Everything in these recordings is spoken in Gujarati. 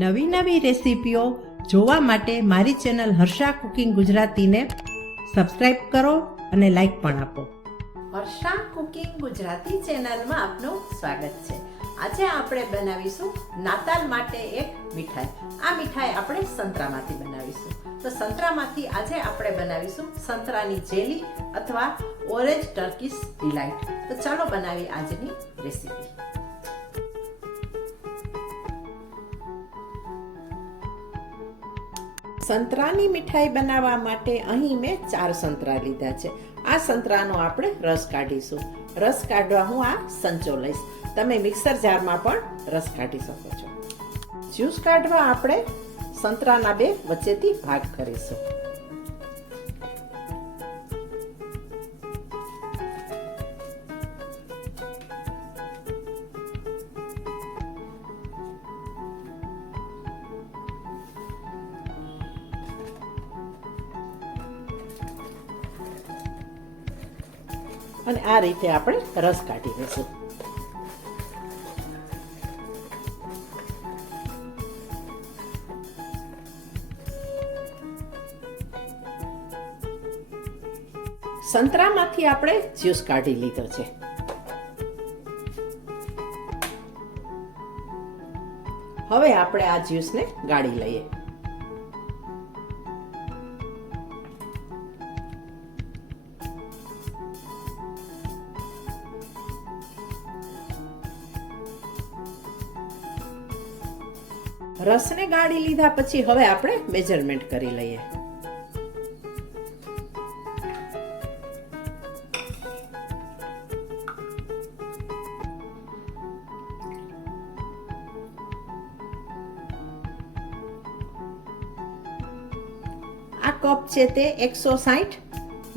નવી નવી રેસીપીઓ જોવા માટે મારી ચેનલ હર્ષા કુકિંગ ગુજરાતીને સબસ્ક્રાઇબ કરો અને લાઈક પણ આપો. હર્ષા કુકિંગ ગુજરાતી ચેનલમાં આપનું સ્વાગત છે. આજે આપણે બનાવીશું નાતાલ માટે એક મીઠાઈ. આ મીઠાઈ આપણે સંતરામાંથી બનાવીશું. તો સંતરામાંથી આજે આપણે બનાવીશું સંતરાની જેલી અથવા ઓરેન્જ ટર્કીશ ડિલાઇટ. તો ચાલો બનાવી આજની રેસીપી. સંતરાની મીઠાઈ બનાવવા માટે અહીં મેં 4 સંતરા લીધા છે. આ સંતરાનો આપણે રસ કાઢીશું. રસ કાઢવા હું આ સંચો લઈશ. તમે મિક્સર જારમાં પણ રસ કાઢી શકો છો. જ્યુસ કાઢવા આપણે સંતરાના 2 વચ્ચેથી ભાગ કરીશું. અને આ રીતે આપણે રસ કાઢી લઈશું. સંતરામાંથી આપણે જ્યુસ કાઢી લીધો છે. હવે આપણે આ જ્યુસને ગાળી લઈએ. રસને ગાળી લીધા પછી હવે આપણે મેજરમેન્ટ કરી લઈએ. આ કપ છે તે 160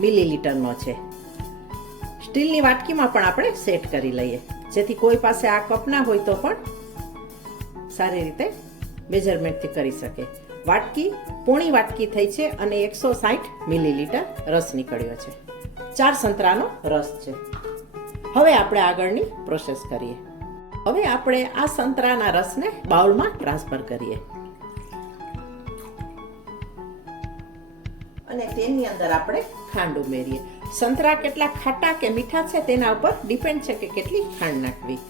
મિલીલીટરનો છે. સ્ટીલની વાટકીમાં પણ આપણે સેટ કરી લઈએ, જેથી કોઈ પાસે આ કપ ના હોય તો પણ સારી રીતે મેજરમેન્ટથી કરી શકે. વાટકી પોણી વાટકી થઈ છે અને 160 મિલીલીટર રસ નીકળ્યો છે. 4 સંતરાનો રસ છે. હવે આપણે આગળની પ્રોસેસ કરીએ. હવે આપણે આ સંતરાના રસને બાઉલમાં ટ્રાન્સફર કરીએ અને તેની અંદર આપણે ખાંડ ઉમેરીએ. સંતરા કેટલા ખાટા કે મીઠા છે તેના ઉપર ડિપેન્ડ છે કે કેટલી ખાંડ નાખવી.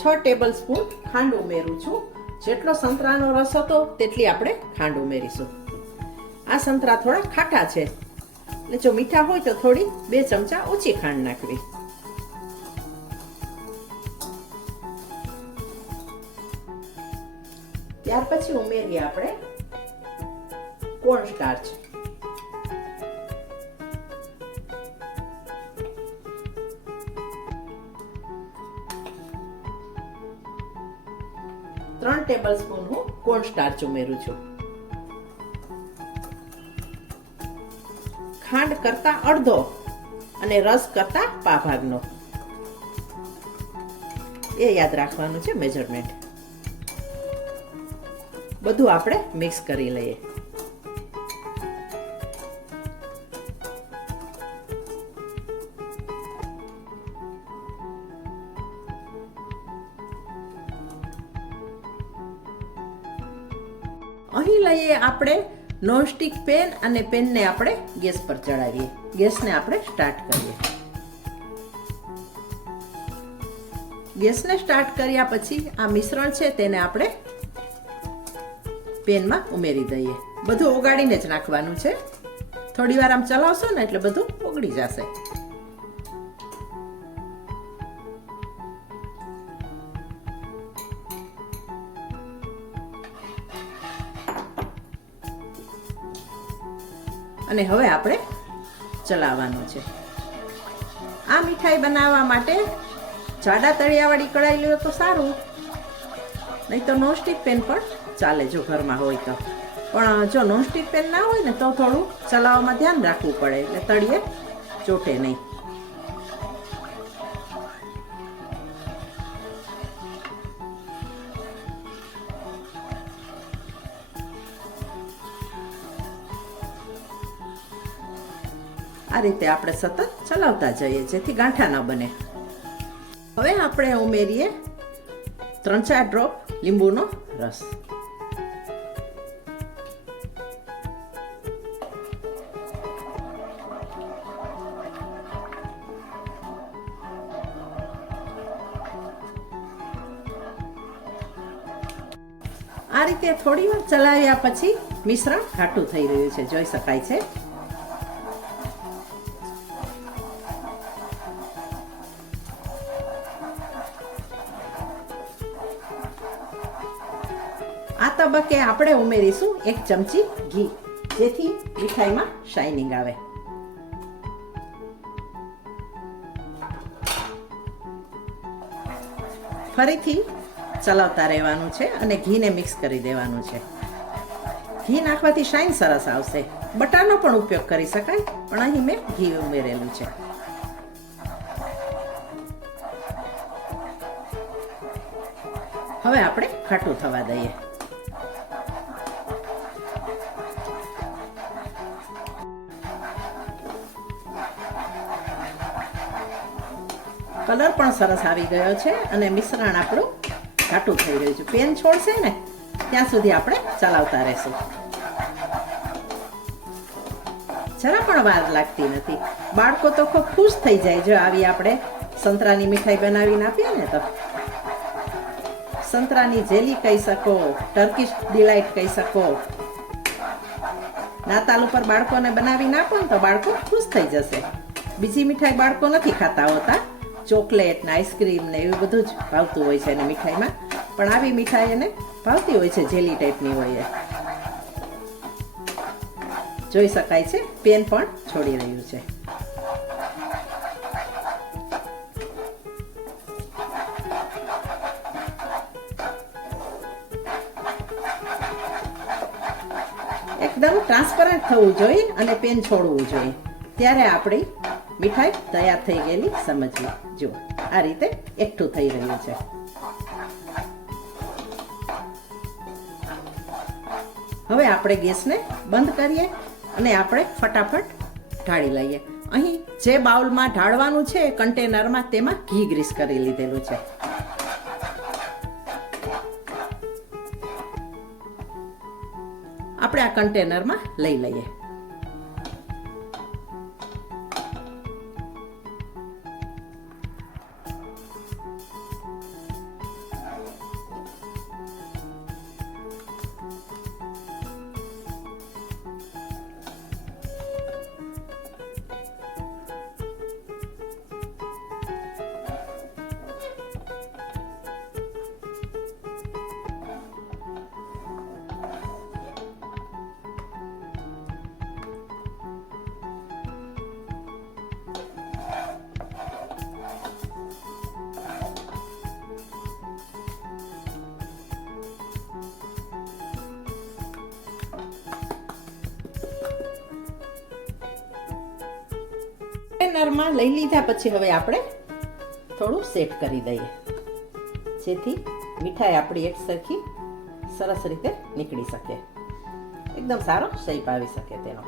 છ ટેબલ સ્પૂન ખાંડ ઉમેરું છું. જેટલો સંતરાનો રસ હતો તેટલી આપણે ખાંડ ઉમેરીશું. આ સંતરા થોડા ખાટા છે, એટલે જો મીઠા હોય તો થોડી 2 ચમચા ઓછી ખાંડ નાખવી. ત્યાર પછી ઉમેરીએ આપણે કોર્ન સ્ટાર્ચ. ત્રણ ટેબલ સ્પૂન હું કોર્ન સ્ટાર્ચ ઉમેરું છું. ખાંડ કરતા અડધો અને રસ કરતા પા ભાગનો, એ યાદ રાખવાનું છે મેજરમેન્ટ. બધું આપણે મિક્સ કરી લઈએ. અહીં લઈએ આપણે નોનસ્ટિક પેન અને પેનને આપણે ગેસ પર ચડાવીએ. ગેસને આપણે સ્ટાર્ટ કરીએ. ગેસને સ્ટાર્ટ કર્યા પછી આ મિશ્રણ છે તેને આપણે પેનમાં ઉમેરી દઈએ. બધું ઓગાળીને જ નાખવાનું છે. થોડી વાર આમ ચલાવશો ને એટલે બધું ઓગળી જશે. અને હવે આપણે ચલાવવાનું છે. આ મીઠાઈ બનાવવા માટે જાડા તળિયાવાળી કઢાઈ લો તો સારું, નહીં તો નોનસ્ટિક પેન પણ ચાલે જો ઘરમાં હોય તો. પણ જો નોનસ્ટિક પેન ના હોય ને તો થોડું ચલાવવામાં ધ્યાન રાખવું પડે, એટલે તળિયે ચોટે નહીં. આ રીતે આપણે સતત ચલાવતા જઈએ જેથી ગાંઠા ન બને. હવે આપણે ઉમેરીએ 3-4 ડ્રોપ લીંબુનો રસ. આ રીતે થોડી વાર ચલાવ્યા પછી મિશ્રણ ઘાટું થઈ રહ્યું છે, જોઈ શકાય છે. આ તબક્કે આપણે ઉમેરીશું 1 ચમચી ઘી, જેથી મીઠાઈમાં શાઇનિંગ આવે. ફરીથી ચલાવતા રહેવાનું છે અને ઘીને મિક્સ કરી દેવાનું છે. ઘી નાખવાથી શાઇન સરસ આવશે. બટરનો પણ ઉપયોગ કરી શકાય, પણ અહીં મેં ઘી ઉમેરેલું છે. હવે આપણે ખાટું થવા દઈએ. કલર પણ સરસ આવી ગયો છે અને મિશ્રણ આપણું ઘાટું થઈ રહ્યું છે. પેન છોડશે ને ત્યાં સુધી આપણે ચલાવતા રહેશું. જરા પણ વાર લાગતી નથી. બાળકો તો ખૂબ ખુશ થઈ જાય જો આવી આપણે સંતરાની મીઠાઈ બનાવીને આપીએ ને તો. સંતરાની જેલી કહી શકો, ટર્કીશ ડિલાઇટ કહી શકો. નાતાલ ઉપર બાળકોને બનાવીને આપો ને તો બાળકો ખુશ થઈ જશે. બીજી મીઠાઈ બાળકો નથી ખાતા હોતા, ચોકલેટ ને આઈસ્ક્રીમ ને એવું બધું જ ભાવતું હોય છે એને મીઠાઈમાં, પણ આવી મીઠાઈ એને ભાવતી હોય છે, જેલી ટાઈપની હોય. જોઈ શકાય છે પેન પણ છોડી રહ્યું છે. એકદમ ટ્રાન્સપરન્ટ થવું જોઈએ અને પેન છોડવું જોઈએ, ત્યારે આપણી મીઠાઈ તૈયાર થઈ ગયેલી સમજવી. જુઓ આ રીતે એકઠું થઈ રહ્યું છે. હવે આપણે ગેસને બંધ કરીએ અને આપણે ફટાફટ ઢાળી લઈએ. અહીં જે બાઉલમાં ઢાળવાનું છે કન્ટેનરમાં, તેમાં ઘી ગ્રીસ કરી લીધેલું છે. આપણે આ કન્ટેનરમાં લઈ લઈએ. કન્ટેનરમાં લઈ લીધા પછી હવે આપણે થોડું સેટ કરી દઈએ, જેથી મીઠાઈ આપણી એક સરખી સરસ રીતે નીકળી શકે, એકદમ સારો શેપ આવી શકે તેનો.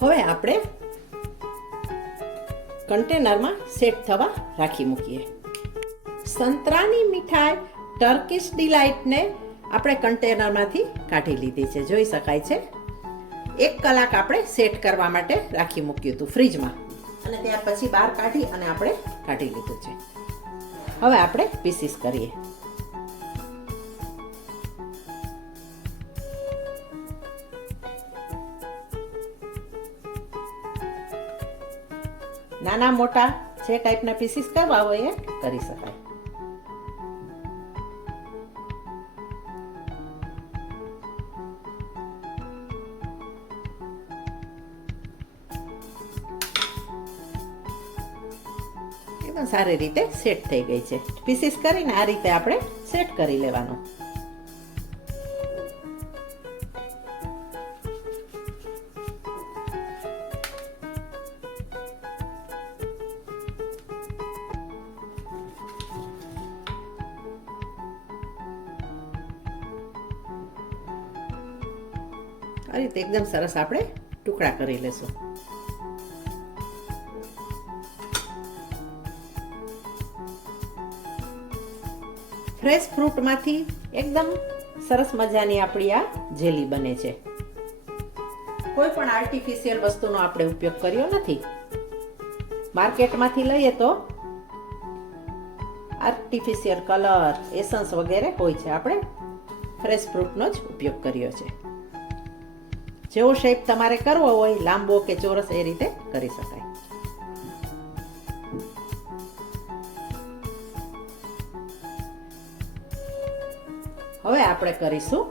હવે આપણે કન્ટેનરમાં સેટ થવા રાખી મૂકીએ. સંતરાની મીઠાઈ ટર્કીશ ડિલાઇટને આપણે કન્ટેનરમાંથી કાઢી લીધી છે, જોઈ શકાય છે. 1 કલાક આપણે સેટ કરવા માટે રાખી મૂક્યું હતું ફ્રીજમાં, અને ત્યાર પછી બહાર કાઢી અને આપણે કાઢી લીધું છે. હવે આપણે પીસીસ કરીએ. નાના મોટા જે ટાઈપના પીસીસ કરવા હોય એ કરી શકાય. એકદમ સારી રીતે સેટ થઈ ગઈ છે. પીસીસ કરીને આ રીતે આપણે સેટ કરી લેવાનું. આ રીતે એકદમ સરસ આપણે ટુકડા કરી લેશું. ફ્રેશ ફ્રૂટમાંથી એકદમ સરસ મજાની આપણી આ જેલી બને છે. કોઈ પણ આર્ટિફિશિયલ વસ્તુનો આપણે ઉપયોગ કર્યો નથી. માર્કેટમાંથી લઈએ તો આર્ટિફિશિયલ કલર, એસન્સ વગેરે હોય છે. આપણે ફ્રેશ ફ્રૂટનો જ ઉપયોગ કર્યો છે. જેવો શેપ તમારે કરવો હોય, લાંબો કે ચોરસ, એ રીતે કરી શકાય. હવે આપણે કરીશું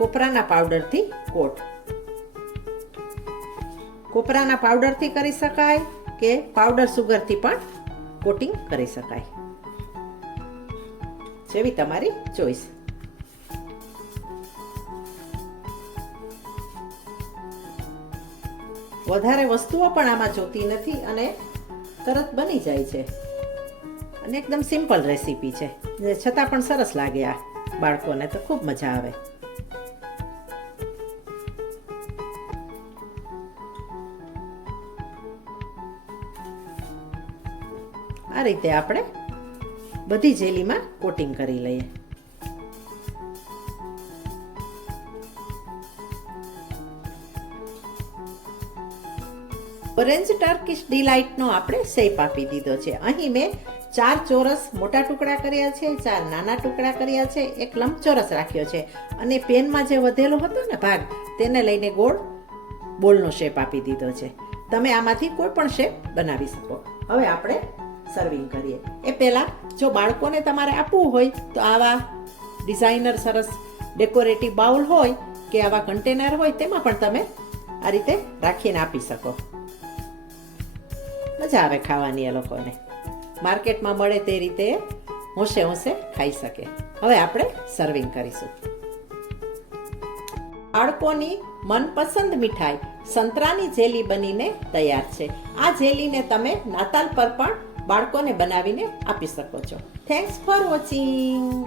કોપરાના પાવડરથી કોટ. કોપરાના પાવડરથી કરી શકાય કે પાવડર સુગરથી પણ કોટિંગ કરી શકાય, જેવી તમારી ચોઈસ. વધારે વસ્તુઓ પણ આમાં જોતી નથી અને તરત બની જાય છે અને એકદમ સિમ્પલ રેસીપી છે, છતાં પણ સરસ લાગે. આ બાળકોને તો ખૂબ મજા આવે. આ રીતે આપણે બધી જેલીમાં કોટિંગ કરી લઈએ. ઓરેન્જ ટર્કિશ ડિલાઇટનો આપણે શેપ આપી દીધો છે. અહીં મેં 4 ચોરસ મોટા ટુકડા કર્યા છે, 4 નાના ટુકડા કર્યા છે, એક લંબચોરસ રાખ્યો છે અને પેનમાં જે વધેલો હતો ને ભાગ, તેને લઈને ગોળ બોલનો શેપ આપી દીધો છે. તમે આમાંથી કોઈ પણ શેપ બનાવી શકો. હવે આપણે સર્વિંગ કરીએ એ પહેલા જો બાળકોને તમારે આપવું હોય તો આવા ડિઝાઇનર સરસ ડેકોરેટિવ બાઉલ હોય કે આવા કન્ટેનર હોય, તેમાં પણ તમે આ રીતે રાખીને આપી શકો. મજા આવે ખાવાની એ લોકોને. માર્કેટમાં મળે તે રીતે હોંશે હોંશે ખાઈ શકે. હવે આપણે સર્વિંગ કરીશું. બાળકોની મનપસંદ મીઠાઈ સંતરાની જેલી બનીને તૈયાર છે. આ જેલીને તમે નાતાલ પર પણ બાળકોને બનાવીને આપી શકો છો. Thanks for watching.